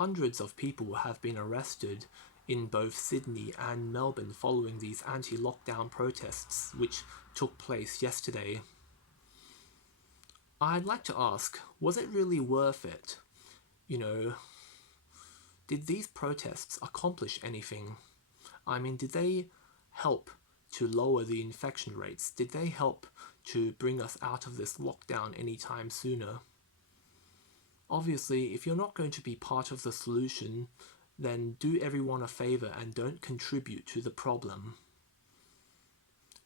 Hundreds of people have been arrested in both Sydney and Melbourne following these anti-lockdown protests which took place yesterday. I'd like to ask, was it really worth it? Did these protests accomplish anything? Did they help to lower the infection rates? Did they help to bring us out of this lockdown anytime sooner? Obviously, if you're not going to be part of the solution, then do everyone a favor and don't contribute to the problem.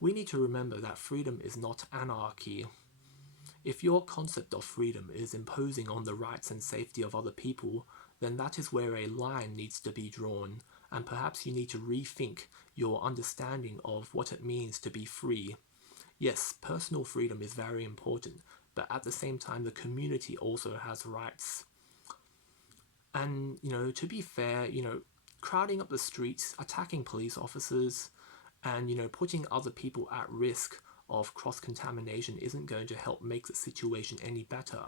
We need to remember that freedom is not anarchy. If your concept of freedom is imposing on the rights and safety of other people, then that is where a line needs to be drawn, and perhaps you need to rethink your understanding of what it means to be free. Yes, personal freedom is very important, but at the same time the community also has rights. And, to be fair, crowding up the streets, attacking police officers, and, putting other people at risk of cross-contamination isn't going to help make the situation any better.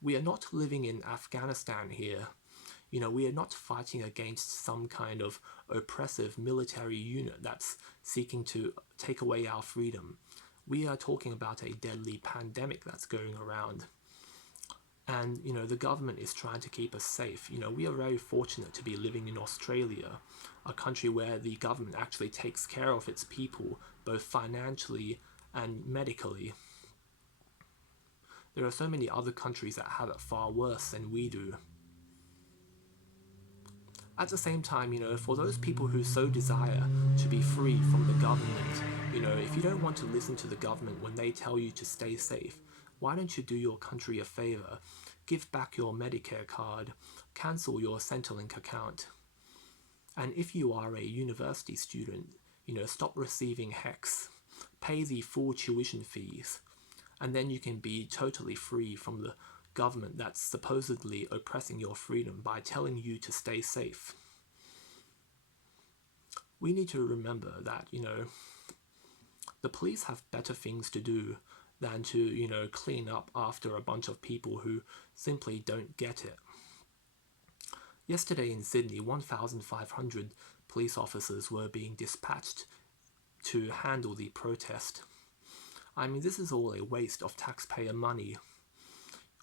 We are not living in Afghanistan here. We are not fighting against some kind of oppressive military unit that's seeking to take away our freedom. We are talking about a deadly pandemic that's going around. And, the government is trying to keep us safe. We are very fortunate to be living in Australia, a country where the government actually takes care of its people, both financially and medically. There are so many other countries that have it far worse than we do. At the same time, for those people who so desire to be free from the government, if you don't want to listen to the government when they tell you to stay safe, why don't you do your country a favor? Give back your Medicare card, cancel your Centrelink account. And if you are a university student, stop receiving HECS, pay the full tuition fees, and then you can be totally free from the government that's supposedly oppressing your freedom by telling you to stay safe. We need to remember that, the police have better things to do than to, clean up after a bunch of people who simply don't get it. Yesterday in Sydney, 1,500 police officers were being dispatched to handle the protest. This is all a waste of taxpayer money.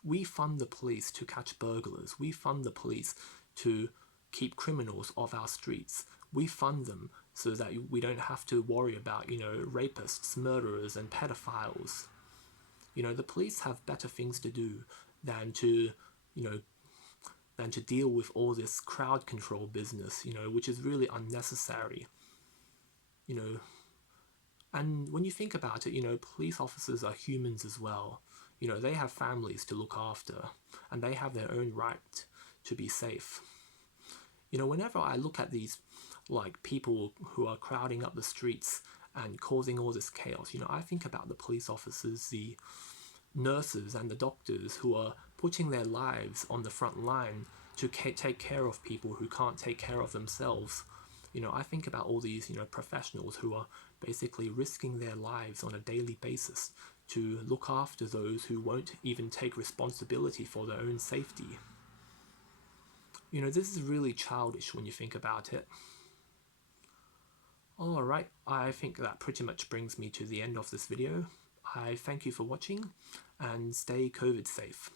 We fund the police to catch burglars. We fund the police to keep criminals off our streets. We fund them so that we don't have to worry about, rapists, murderers, and pedophiles. The police have better things to do than to deal with all this crowd control business, which is really unnecessary. And when you think about it, police officers are humans as well. They have families to look after, and they have their own right to be safe. Whenever I look at these, people who are crowding up the streets and causing all this chaos, I think about the police officers, the nurses and the doctors who are putting their lives on the front line to take care of people who can't take care of themselves. I think about all these, professionals who are basically risking their lives on a daily basis to look after those who won't even take responsibility for their own safety. This is really childish when you think about it. Alright, I think that pretty much brings me to the end of this video. I thank you for watching, and stay COVID safe.